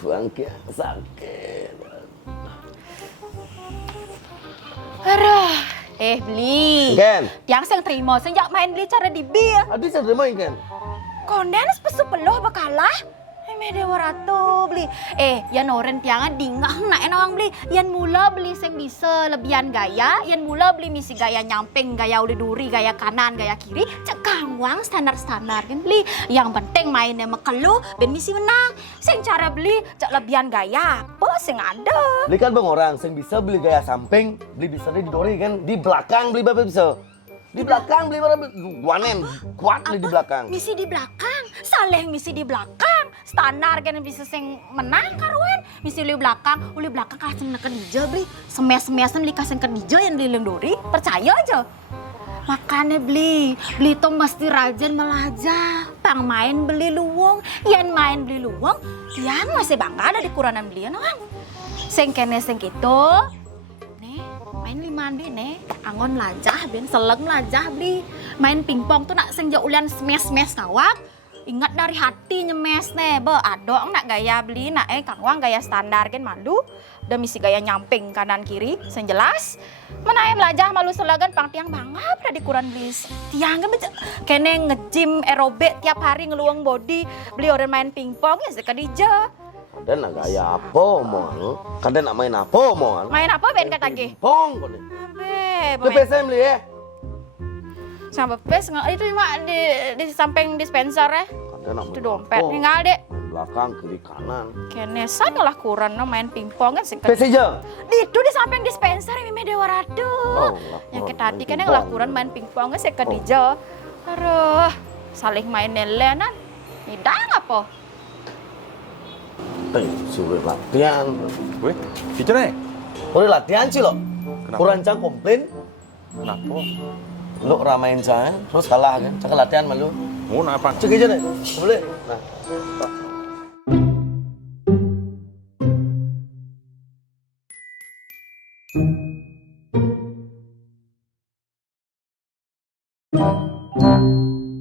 Bangkit sakit. Aduh, beli. Ken, Tiang sing terima, sing jak main beli cara di bir. adi saya terima Ken. Konden pesu peluh bakalah. Dewa ratu beli. Yan oren tiangan dingah nak enawang beli. Yan mula beli sing bisa lebihan gaya. Yan mula beli misi gaya nyamping, gaya uli duri, gaya kanan, gaya kiri. Cek kangwang standar-standar kan beli. Yang penting mainnya mekelu ben misi menang. Sing cara beli cek lebihan gaya. Apa sing ada? Beli kan bang orang, sing bisa beli gaya samping, beli bisa di dori kan, di belakang beli berapa bisa? Di belakang beli berapa? Guanen, kuat beli di belakang. Misi di belakang, saleh misi di belakang. Standar kan bisa sing menang karuan. Misi uli belakang kalah sing neken hijau beli. Semes-semesan beli kasing ke hijau yang di dori. Percaya aja. Makanya beli tuh mesti rajin melajah. Pang main beli luwung, yan main beli luwung, yan masih bangga ada di kuranan belian orang. Sing kene sing gitu. Main liman bi nih, angon lajah ben seleng lajah beli. Main pingpong tuh nak senja ulian smash kawak. Ingat dari hati nyemes nih, adok nak gaya beli nak kangwang gaya standar kan malu. Udah misi gaya nyamping kanan kiri, sen jelas. Mana ayam lajah malu selegan pang tiang bangga pada di kuran beli. Tiang kan kene nge-gym aerobik tiap hari ngeluang body, beli orang main pingpong ya sekadija. Kadang nak gaya apa mau? Kadang nak main apa mau? Main apa ben kata ge? Pong kau ni. Abe, Lepas saya beli ya. sampai pes itu cuma di samping dispenser ya. Kadang nak Itu main dompet apa? tinggal dek. Main belakang kiri kanan. Kenesan lah kurang no main pingpong kan sing Pes aja. itu di samping dispenser ini Dewa Ratu. Oh, Yang lakuran kita tadi main kan yang pingpong. lakuran main pingpong kan sing kedija. Aduh, saling main nelenan. Hidang apa? Suruh latihan. Weh, gitu nih. Suruh latihan sih lo. Kenapa? Kurang cang komplain. Kenapa? Lo ramain cang, terus kalah kan? Cang latihan malu. Mau apa? Cek aja deh. Boleh. Nah.